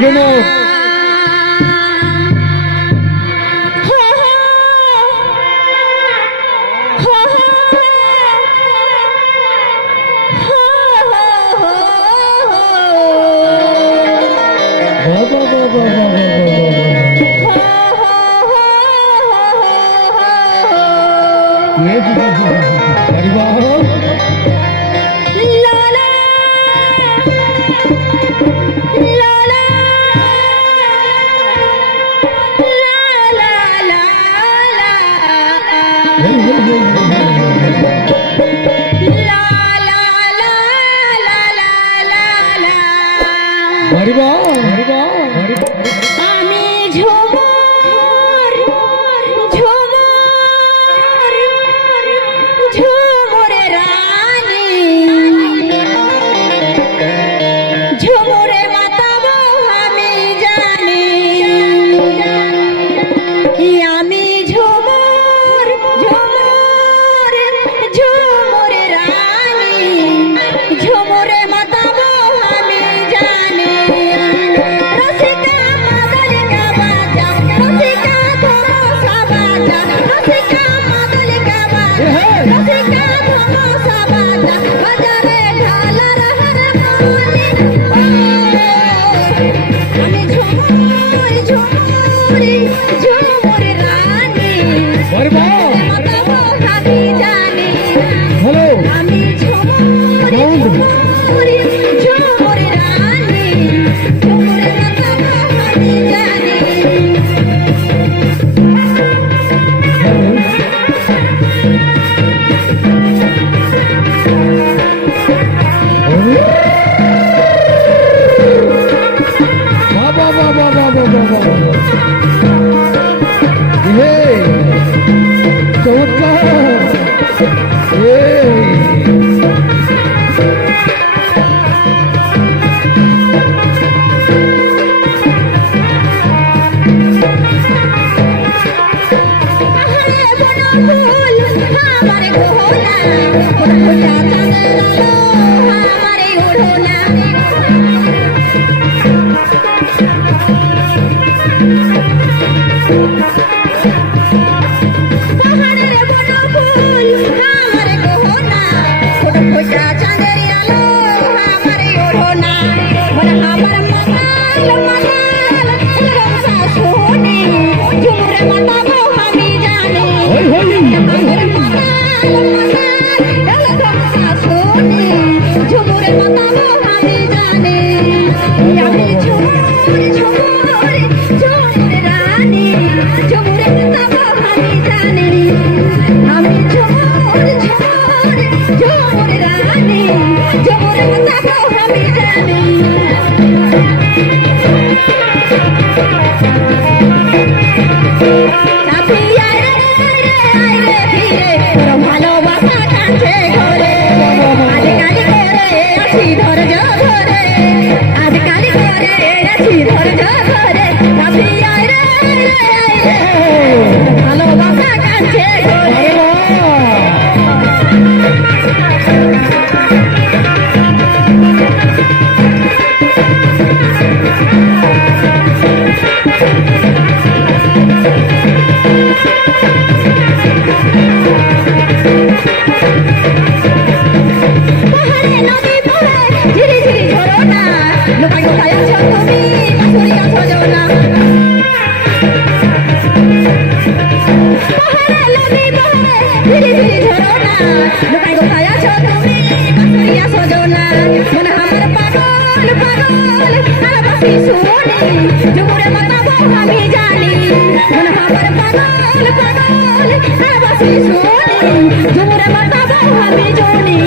けど、Yeah, yeah, yeah, yeah. ভালোবাসা কাছে লুকাই গোপায় আছো তুমি বাসুরিয়া সজনা মন আমার পাগল পাগল আলবাসি শুনে ডুবুরে মাতা বউ আমি জানি মন আমার পাগল পাগল আলবাসি শুনে ডুবুরে মাতা বউ আমি জানি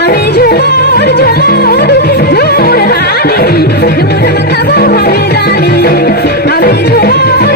আমি ঝুমুর ঝুমুর ঝুমুর রানী ডুবুরে মাতা বউ আমি জানি আমি ঝুমুর